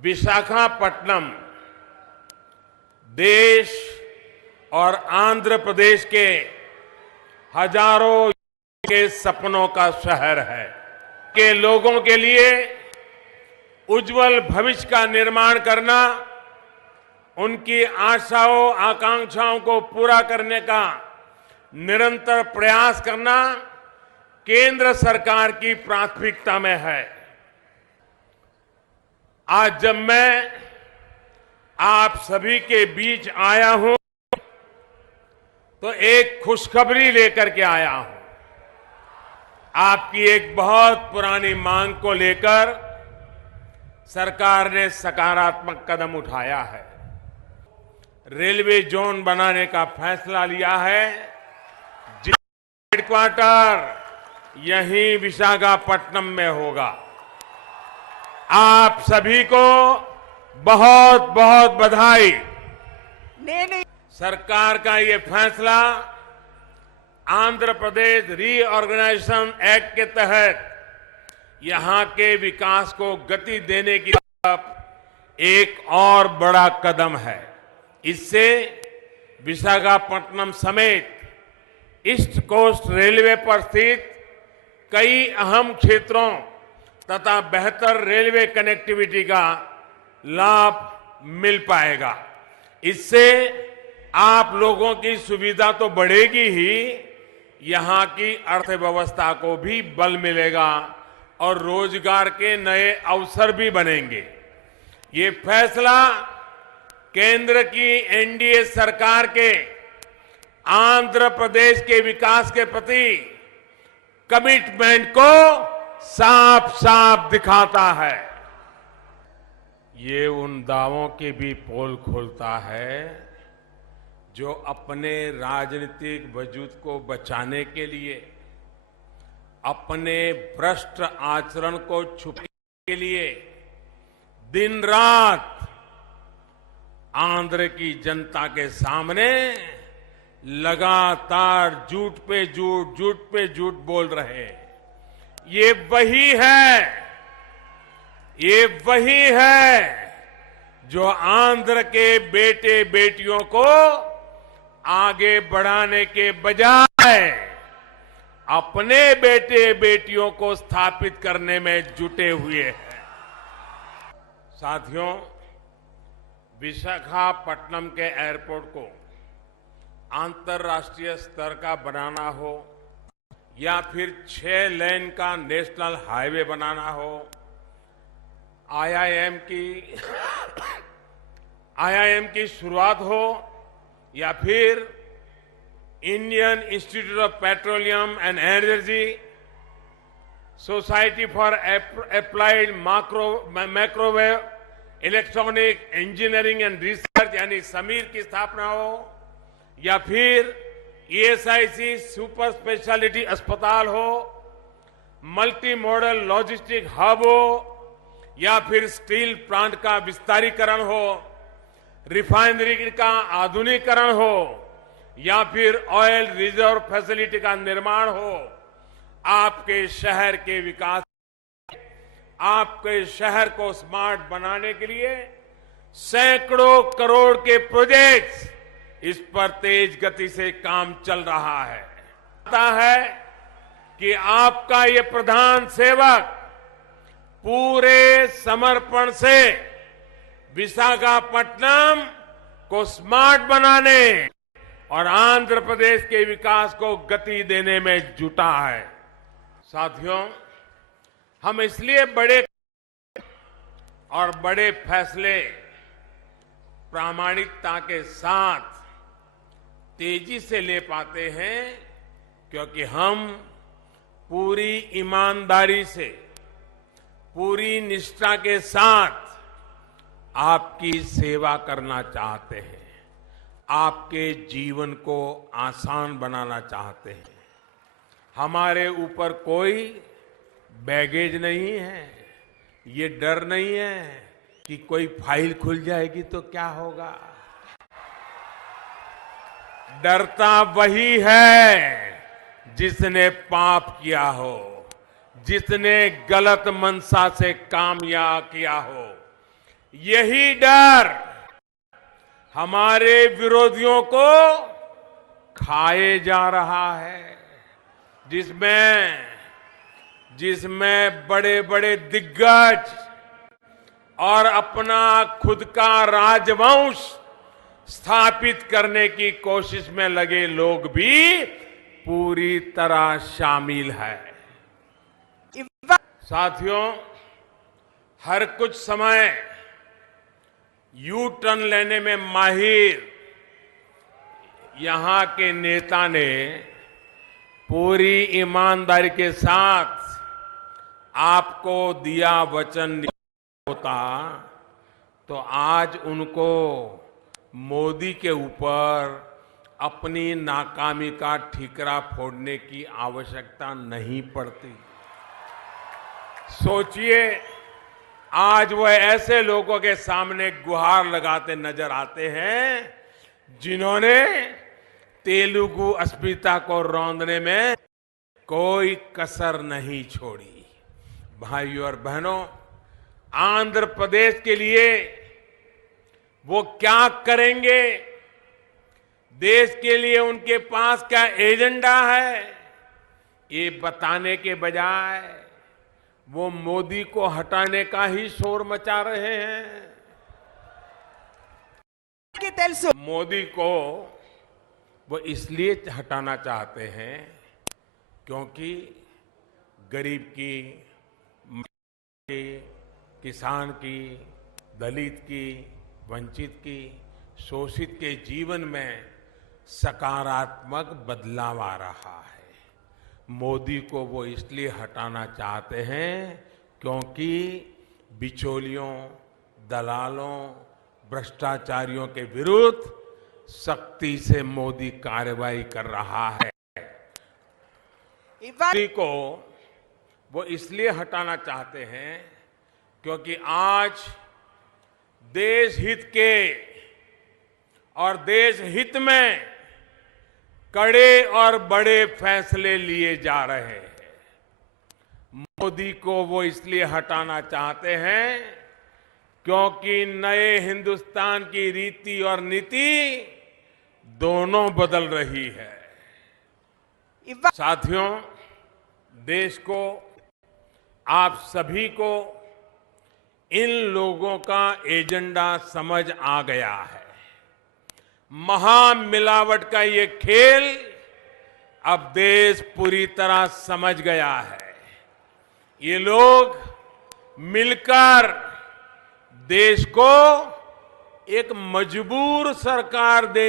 विशाखापट्टनम देश और आंध्र प्रदेश के हजारों के सपनों का शहर है। के लोगों के लिए उज्जवल भविष्य का निर्माण करना, उनकी आशाओं आकांक्षाओं को पूरा करने का निरंतर प्रयास करना केंद्र सरकार की प्राथमिकता में है। आज जब मैं आप सभी के बीच आया हूं तो एक खुशखबरी लेकर के आया हूं। आपकी एक बहुत पुरानी मांग को लेकर सरकार ने सकारात्मक कदम उठाया है। रेलवे जोन बनाने का फैसला लिया है। हेडक्वार्टर यहीं विशाखापट्टनम में होगा। आप सभी को बहुत बहुत बधाई। नहीं। सरकार का ये फैसला आंध्र प्रदेश रीऑर्गेनाइजेशन एक्ट के तहत यहां के विकास को गति देने की तरफ एक और बड़ा कदम है। इससे विशाखापट्टनम समेत ईस्ट कोस्ट रेलवे पर स्थित कई अहम क्षेत्रों तथा बेहतर रेलवे कनेक्टिविटी का लाभ मिल पाएगा। इससे आप लोगों की सुविधा तो बढ़ेगी ही, यहां की अर्थव्यवस्था को भी बल मिलेगा और रोजगार के नए अवसर भी बनेंगे। ये फैसला केंद्र की एनडीए सरकार के आंध्र प्रदेश के विकास के प्रति कमिटमेंट को साफ साफ दिखाता है। ये उन दावों की भी पोल खोलता है जो अपने राजनीतिक वजूद को बचाने के लिए, अपने भ्रष्ट आचरण को छुपाने के लिए दिन रात आंध्र की जनता के सामने लगातार झूठ पे झूठ बोल रहे हैं। ये वही है जो आंध्र के बेटे बेटियों को आगे बढ़ाने के बजाय अपने बेटे बेटियों को स्थापित करने में जुटे हुए हैं। साथियों, विशाखापट्टनम के एयरपोर्ट को अंतर्राष्ट्रीय स्तर का बनाना हो या फिर 6 लेन का नेशनल हाईवे बनाना हो, आईआईएम की शुरुआत हो या फिर Indian institute of petroleum and energy, society for applied microwave electronic engineering and research यानी समीर की स्थापना हो, या फिर ईएसआईसी सुपर स्पेशलिटी अस्पताल हो, मल्टी मॉडल लॉजिस्टिक हब हो, या फिर स्टील प्लांट का विस्तारीकरण हो, रिफाइनरी का आधुनिकीकरण हो, या फिर ऑयल रिजर्व फैसिलिटी का निर्माण हो, आपके शहर के विकास, आपके शहर को स्मार्ट बनाने के लिए सैकड़ों करोड़ के प्रोजेक्ट्स इस पर तेज गति से काम चल रहा है। पता है कि आपका ये प्रधान सेवक पूरे समर्पण से विशाखापट्टनम को स्मार्ट बनाने और आंध्र प्रदेश के विकास को गति देने में जुटा है। साथियों, हम इसलिए बड़े फैसले प्रामाणिकता के साथ तेजी से ले पाते हैं क्योंकि हम पूरी ईमानदारी से, पूरी निष्ठा के साथ आपकी सेवा करना चाहते हैं, आपके जीवन को आसान बनाना चाहते हैं। हमारे ऊपर कोई बैगेज नहीं है, ये डर नहीं है कि कोई फाइल खुल जाएगी तो क्या होगा। डरता वही है जिसने पाप किया हो, जिसने गलत मंशा से काम किया हो। यही डर हमारे विरोधियों को खाए जा रहा है, जिसमें बड़े बड़े दिग्गज और अपना खुद का राजवंश स्थापित करने की कोशिश में लगे लोग भी पूरी तरह शामिल है। साथियों, हर कुछ समय यू टर्न लेने में माहिर यहां के नेता ने पूरी ईमानदारी के साथ आपको दिया वचन होता तो आज उनको मोदी के ऊपर अपनी नाकामी का ठीकरा फोड़ने की आवश्यकता नहीं पड़ती। सोचिए, आज वह ऐसे लोगों के सामने गुहार लगाते नजर आते हैं जिन्होंने तेलुगु अस्मिता को रौंदने में कोई कसर नहीं छोड़ी। भाइयों और बहनों, आंध्र प्रदेश के लिए वो क्या करेंगे, देश के लिए उनके पास क्या एजेंडा है, ये बताने के बजाय वो मोदी को हटाने का ही शोर मचा रहे हैं। मोदी को वो इसलिए हटाना चाहते हैं क्योंकि गरीब की, किसान की, दलित की, वंचित की, शोषित के जीवन में सकारात्मक बदलाव आ रहा है। मोदी को वो इसलिए हटाना चाहते हैं क्योंकि बिचौलियों, दलालों, भ्रष्टाचारियों के विरुद्ध सख्ती से मोदी कार्रवाई कर रहा है। मोदी को वो इसलिए हटाना चाहते हैं क्योंकि आज देश हित के और देश हित में कड़े और बड़े फैसले लिए जा रहे हैं। मोदी को वो इसलिए हटाना चाहते हैं क्योंकि नए हिंदुस्तान की रीति और नीति दोनों बदल रही है। साथियों, देश को, आप सभी को इन लोगों का एजेंडा समझ आ गया है। महामिलावट का ये खेल अब देश पूरी तरह समझ गया है। ये लोग मिलकर देश को एक मजबूर सरकार देने